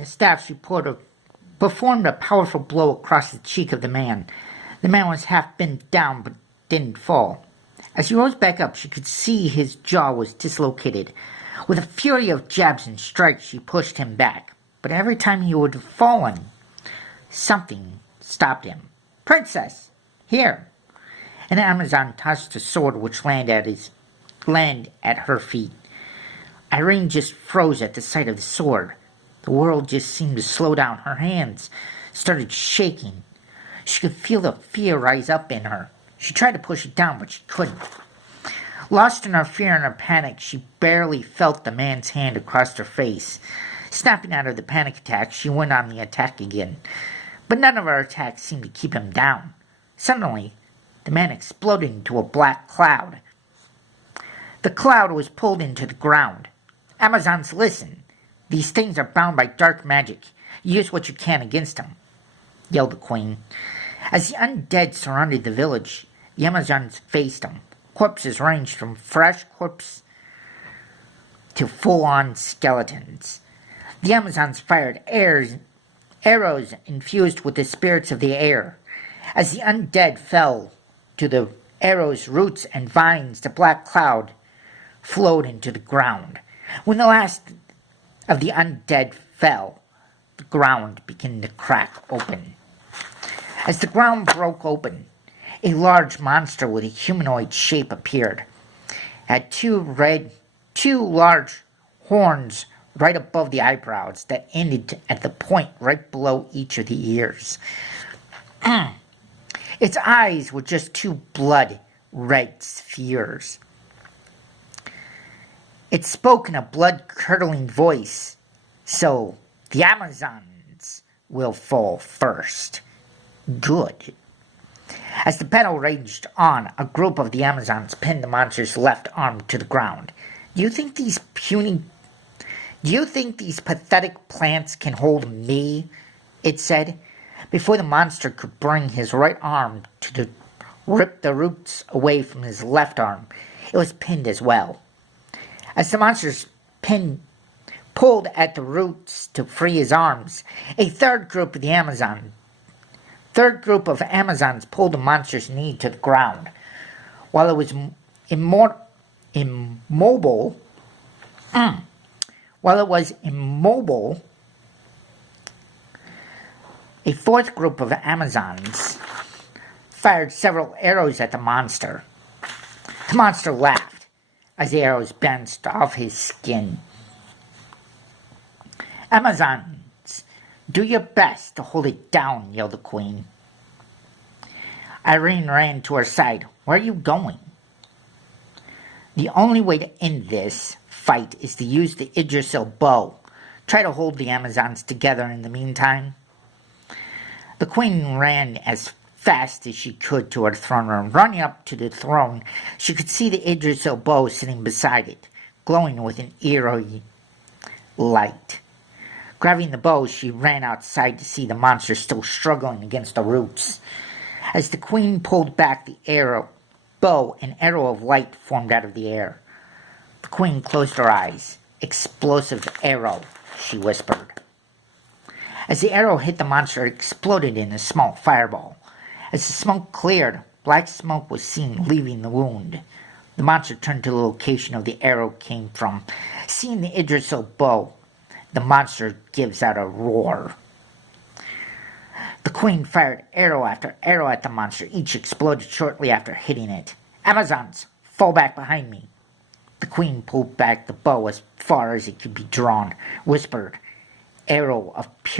the staff, she performed a powerful blow across the cheek of the man. The man was half bent down, but didn't fall. As he rose back up, she could see his jaw was dislocated. With a fury of jabs and strikes, she pushed him back. But every time he would have fallen, something stopped him. "Princess, here!" An Amazon tossed a sword which landed at her feet. Irene just froze at the sight of the sword. The world just seemed to slow down. Her hands started shaking. She could feel the fear rise up in her. She tried to push it down, but she couldn't. Lost in her fear and her panic, she barely felt the man's hand across her face. Snapping out of the panic attack, she went on the attack again. But none of her attacks seemed to keep him down. Suddenly, the man exploded into a black cloud. The cloud was pulled into the ground. "Amazons, listen. These things are bound by dark magic. Use what you can against them," yelled the queen. As the undead surrounded the village, the Amazons faced them. Corpses ranged from fresh corpses to full-on skeletons. The Amazons fired arrows infused with the spirits of the air. As the undead fell to the arrows' roots and vines, the black cloud flowed into the ground. When the last of the undead fell, the ground began to crack open. As the ground broke open, a large monster with a humanoid shape appeared. It had two large horns right above the eyebrows that ended at the point right below each of the ears. Its eyes were just two blood-red spheres. It spoke in a blood-curdling voice. "So, the Amazons will fall first. Good." As the battle raged on, a group of the Amazons pinned the monster's left arm to the ground. Do you think these pathetic plants can hold me?" it said. Before the monster could bring his right arm to rip the roots away from his left arm, it was pinned as well. As the monster's pulled at the roots to free his arms, a third group of Amazons pulled the monster's knee to the ground. While it was immobile, a fourth group of Amazons fired several arrows at the monster. The monster laughed as the arrows bounced off his skin. "Amazons, do your best to hold it down," yelled the queen. Irene ran to her side. "Where are you going?" "The only way to end this fight is to use the Yggdrasil Bow. Try to hold the Amazons together in the meantime." The queen ran as fast as she could to her throne room. Running up to the throne, she could see the Yggdrasil Bow sitting beside it, glowing with an eerie light. Grabbing the bow, she ran outside to see the monster still struggling against the roots. As the queen pulled back the bow, an arrow of light formed out of the air. The queen closed her eyes. "Explosive arrow," she whispered. As the arrow hit the monster, it exploded in a small fireball. As the smoke cleared, black smoke was seen leaving the wound. The monster turned to the location of the arrow came from. Seeing the Yggdrasil Bow, the monster gives out a roar. The queen fired arrow after arrow at the monster. Each exploded shortly after hitting it. "Amazons, fall back behind me." The queen pulled back the bow as far as it could be drawn, whispered, "Arrow of pure